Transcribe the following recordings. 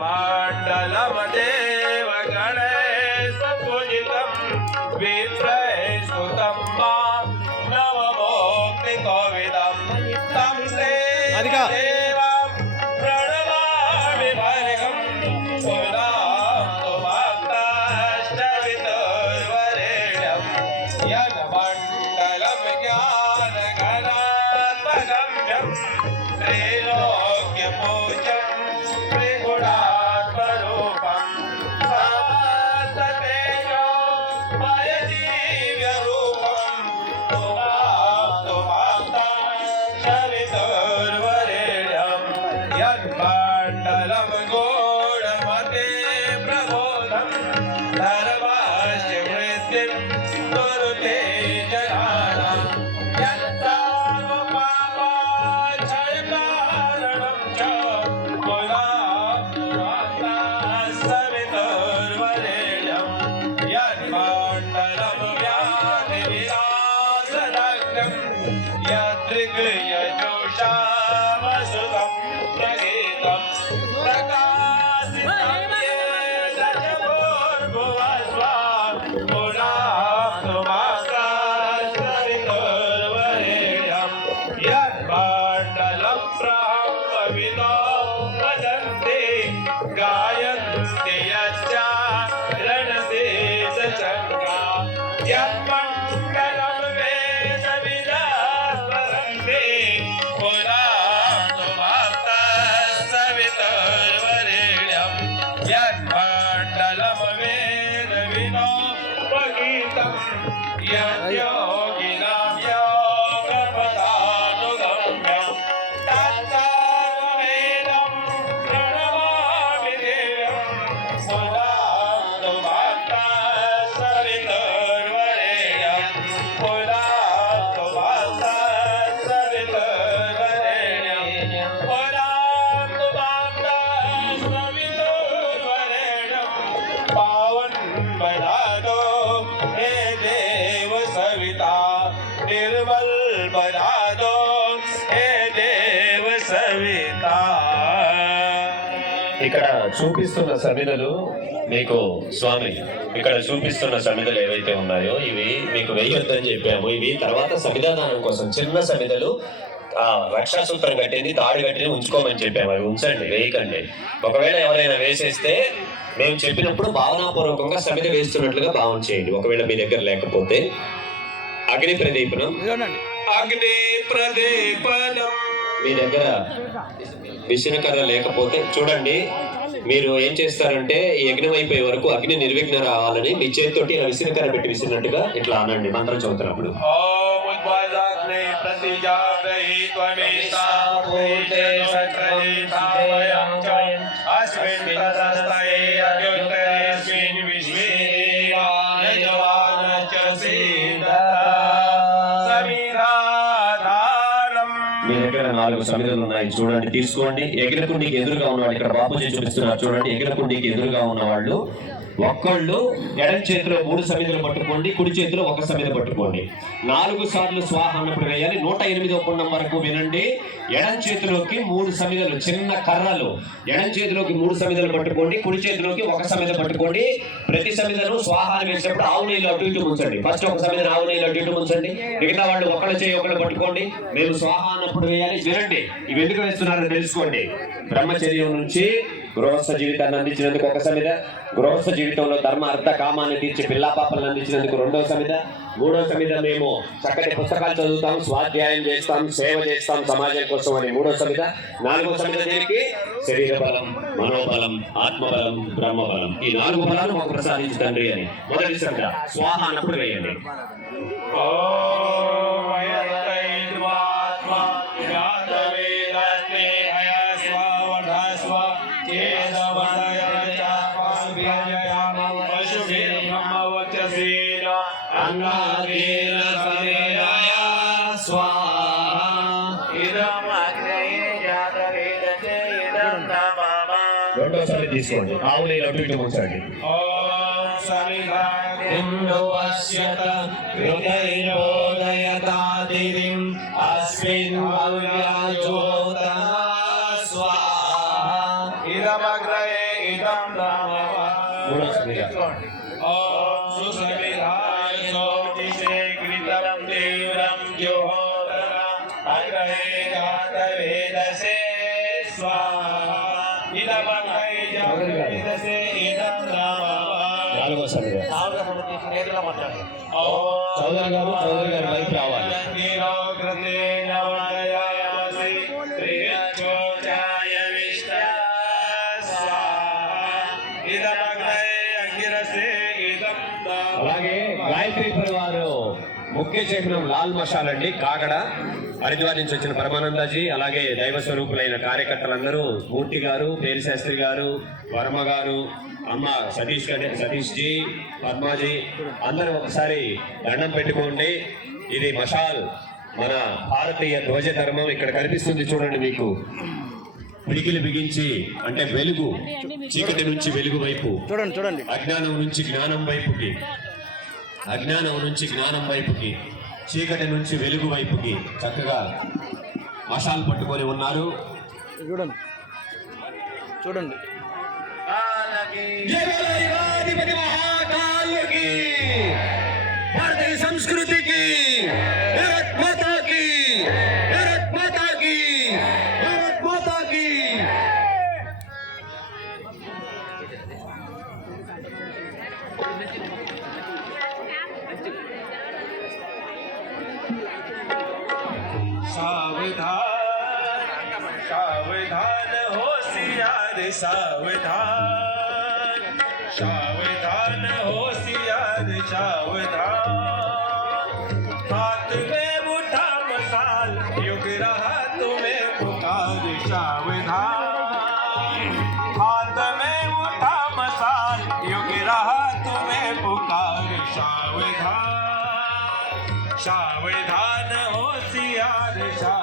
ಪಾಂಡಲವದೇ one. చూపిస్తున్న సమిధలు మీకు స్వామి ఇక్కడ చూపిస్తున్న సమిధలు ఏవైతే ఉన్నాయో ఇవి మీకు వేయొద్దని చెప్పాము. ఇవి తర్వాత సమిధాదానం కోసం చిన్న సమిధలు ఆ రక్షాసూత్రం కట్టింది తాడు కట్టింది ఉంచుకోమని చెప్పాము. అవి ఉంచండి వేయకండి. ఒకవేళ ఎవరైనా వేసేస్తే మేము చెప్పినప్పుడు భావనాపూర్వకంగా సమిధ వేస్తున్నట్లుగా భావన చేయండి. ఒకవేళ మీ దగ్గర లేకపోతే అగ్ని ప్రదీపనం. అగ్ని ప్రదీపనం. మీ దగ్గర విసనకర్ర లేకపోతే చూడండి మీరు ఏం చేస్తారంటే ఈ యజ్ఞం అయిపోయే వరకు అగ్ని నిర్విఘ్న రావాలని మీ చేతితోటి ఆ విసనకర్ర పెట్టి విసిరినట్టుగా ఇట్లా అనండి మంత్రం చదువుతున్నప్పుడు. ఓం అస్మిన్ నాలుగు సమిధులు ఉన్నాయి. చూడండి తీసుకోండి. ఎగిరకుండికి ఎదురుగా ఉన్నవాడు ఇక్కడ బాపూజీ చూపిస్తున్నారు. చూడండి ఎగిరకుండికి ఎదురుగా ఉన్నవాళ్ళు. ఒక్కళ్ళు ఎడం చేతిలో మూడు సమిధులు పట్టుకోండి కుడి చేతిలో ఒక సమిధ పట్టుకోండి. నాలుగు సార్లు స్వాహ అన్నప్పుడు వేయాలి. నూట ఎనిమిది కుండం వరకు వినండి. ఎడం చేతిలోకి మూడు సమిధలు చిన్న కర్రలు. ఎడం చేతిలోకి మూడు సమిధలు పట్టుకోండి కుడి చేతిలోకి ఒక సమిధ పట్టుకోండి. ప్రతి సమిధను స్వాహాన్ని వేసినప్పుడు ఆవు నీళ్ళు అటు ఇటు ముంచండి. ఫస్ట్ ఒక సమిధ ఆవు నీళ్ళు అటు ఇటు ఉంచండి మిగతా వాళ్ళు ఒకళ్ళు చేయి ఒకళ్ళు పట్టుకోండి. మేము స్వాహ అన్నప్పుడు వేయాలి. వినండి. ఇవి ఎందుకు వేస్తున్నారో తెలుసుకోండి. బ్రహ్మచర్యం నుంచి గృహస్థ జీవితాన్ని అందించినందుకు ఒక సమిధ. గృహస్థ జీవితంలో ధర్మ అర్థ కామాన్ని తీర్చి పిల్లా పాపలను అందించినందుకు రెండవ సమిధ. మూడవ సమిధ మేము చక్కటి పుస్తకాలు చదువుతాం స్వాధ్యాయం చేస్తాం సేవ చేస్తాం సమాజం కోసం అని మూడవ సమిధ. నాలుగో సమిధ దీనికి? శరీర బలం మనోబలం ఆత్మబలం బ్రహ్మబలం. ఈ నాలుగు బలాలు మాకు ప్రసాదించి తండ్రి అని. మొదటి సమిధ స్వాహ అన్నప్పుడు వేయండి. తీసుకోండి. ఆవు నీళ్ళు అటు ఇటు హృదయోదయతాదిరిం అస్మిన్ इदं మూడో చౌదరి గారు చౌదరి గారు పైకి రావాలి. అలాగే గాయత్రి పరివారు ముఖ్య చిహ్నం లాల్ మషాల్ అండి కాగడ. హరిద్వార్ నుంచి వచ్చిన పరమానందజీ అలాగే దైవ స్వరూపులైన కార్యకర్తలందరూ మూర్తి గారు పేరు శాస్త్రి గారు వర్మ గారు అమ్మ సతీష్ సతీష్ జీ పద్మాజీ అందరూ ఒకసారి దండం పెట్టుకోండి. ఇది మషాల్ మన భారతీయ ధ్వజ ధర్మం ఇక్కడ కనిపిస్తుంది చూడండి మీకు. పిడికిలు బిగించి అంటే వెలుగు చీకటి నుంచి వెలుగు వైపు చూడండి చూడండి. అజ్ఞానం నుంచి జ్ఞానం వైపుకి అజ్ఞానం నుంచి జ్ఞానం వైపుకి చీకటి నుంచి వెలుగు వైపుకి చక్కగా మషాలు పట్టుకొని ఉన్నారు. చూడండి చూడండి. जय महाकाल की। भारतीय संस्कृति की, भारत माता की, भारत माता की, भारत माता की। सावधान सावधान होशियार सावधान। सावधान होशियार सावधान। हाथ में उठा मसाल युग रहा तुम्हें पुकार सावधान। हाथ में उठा मसाल युग रहा तुम्हें पुकार सावधान। सावधान होशियार सावधान।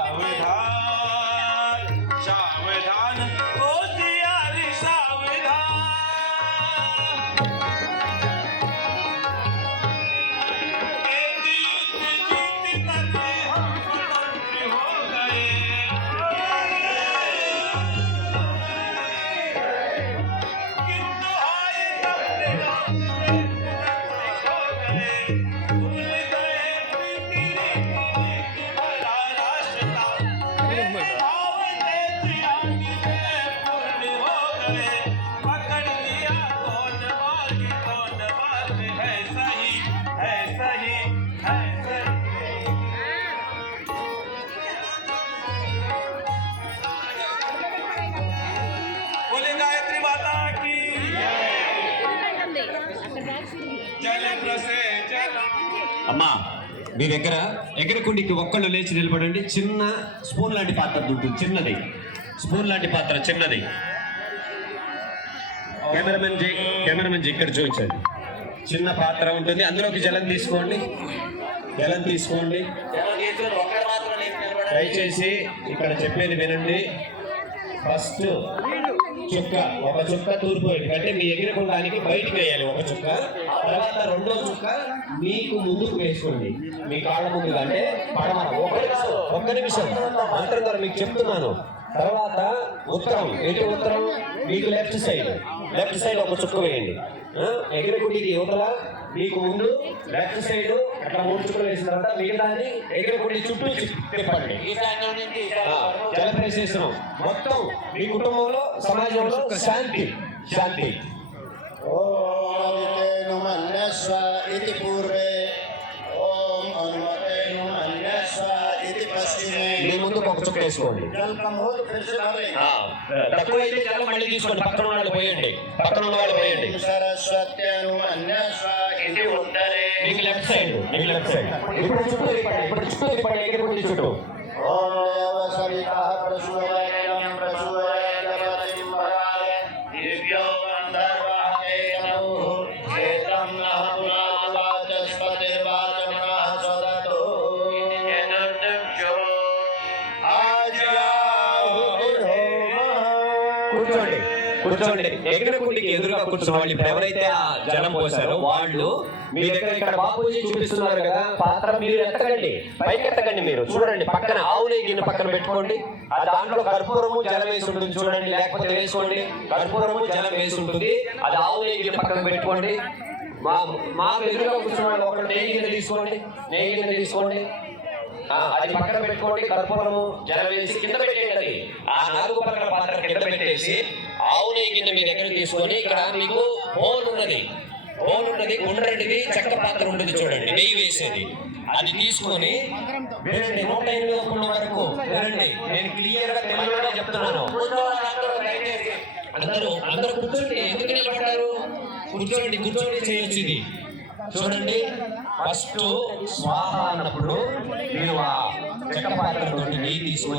అమ్మా మీ దగ్గర ఎగరకుండికి ఒక్కళ్ళు లేచి నిలబడండి. చిన్న స్పూన్ లాంటి పాత్ర ఉంటుంది చిన్నది. స్పూన్ లాంటి పాత్ర చిన్నది. కెమెరామెన్ జీ కెమెరామెన్ జీ ఇక్కడ చూపించండి. చిన్న పాత్ర ఉంటుంది. అందులోకి జలం తీసుకోండి. జలం తీసుకోండి. దయచేసి ఇక్కడ చెప్పేది వినండి. ఫస్ట్ చుక్క ఒక చుక్క తూర్పు వైపు. అంటే మీ ఎగిరకుండానికి బయటికి వేయాలి ఒక చుక్క. తర్వాత రెండో చుక్క మీకు ముందుకు వేసుకోండి. మీ కాళ్ళ ముందుగా అంటే పడమర. ఒక నిమిషం ఒక్క నిమిషం. అంతర్ ద్వారా మీకు చెప్తున్నాను. తర్వాత ఉత్తరం. ఎటు ఉత్తరం? మీకు లెఫ్ట్ సైడ్ లెఫ్ట్ సైడ్ ఒక చుక్క వేయండి. ఆ, యువతల మీకు ముందు లెఫ్ట్ సైడ్ అక్కడ మూడు చుక్కలు వేసిన తర్వాత మిగతాన్ని ఎగిరకుండి చుట్టూ తిప్పండి. ఆ, మొత్తం మీ కుటుంబంలో సమాజంలో శాంతి. శాంతి. ఓ జలంకి ఒక చుక్క వేసుకోండి. తక్కువైతే జలం మళ్ళీ తీసుకోండి. పక్కన వాళ్ళు పోయండి. పక్కన వాళ్ళు పోయండి. మీకు లెఫ్ట్ సైడ్ మీకు లెఫ్ట్ సైడ్. ఇప్పుడు చుట్టూ ఇప్పుడు చుట్టూ ఇప్పుడు ఎగిరి చుట్టూ. కూర్చోండి. కూర్చోండి. ఎక్కడ కుండికి ఎదురుగా కూర్చున్న వాళ్ళు ఇప్పుడు ఎవరైతే ఆ జనం పోసారో వాళ్ళు మీ దగ్గర ఇక్కడ బాబుజీ చూపిస్తున్నారు కదా పాత్ర మీరు ఎత్తకండి. పైకి ఎత్తకండి మీరు. చూడండి పక్కన ఆవులే గిన్నె పక్కన పెట్టుకోండి. ఆ దాంట్లో కర్పూరము జలం వేసి ఉంటుంది చూడండి లేకపోతే వేసుకోండి. కర్పూరము జలం వేసి ఉంటుంది. అది ఆవులే గిన్నె పక్కన పెట్టుకోండి. మా మా ఎదురుగా కూర్చున్న వాళ్ళు ఒకటి నెయ్యి గిన్నె తీసుకోండి. నెయ్యి గిన్నె తీసుకోండి. అది పక్కన పెట్టుకోండి కర్పూరము జలం వేసి కింద పెట్టేయండి. ఆ నాలుగు పక్కన పాత్ర కింద పెట్టేసి ఆవు నెయ్యి గిన్నె మీ దగ్గర తీసుకొని ఇక్కడ మీకు హోల్ ఉన్నది. హోల్ ఉన్నది గుండ్రటిది చెక్క పాత్ర ఉంటుంది చూడండి నెయ్యి వేసేది. అది తీసుకొని వెళ్ళండి నూట ఎనిమిది ఒక్కల వరకు వెళ్ళండి నేను క్లియర్గా తెలుగులోనే చెప్తున్నాను. అందరూ అందరూ కూర్చోండి. ఎందుకు నిలబడ్డారు? కూర్చోండి కూర్చోండి చేయొచ్చు ఇది. చూడండి ఫస్ట్ స్వాహ అన్నప్పుడు మీరు ఆ చెక్క పాత్రతో నెయ్యి తీసుకొని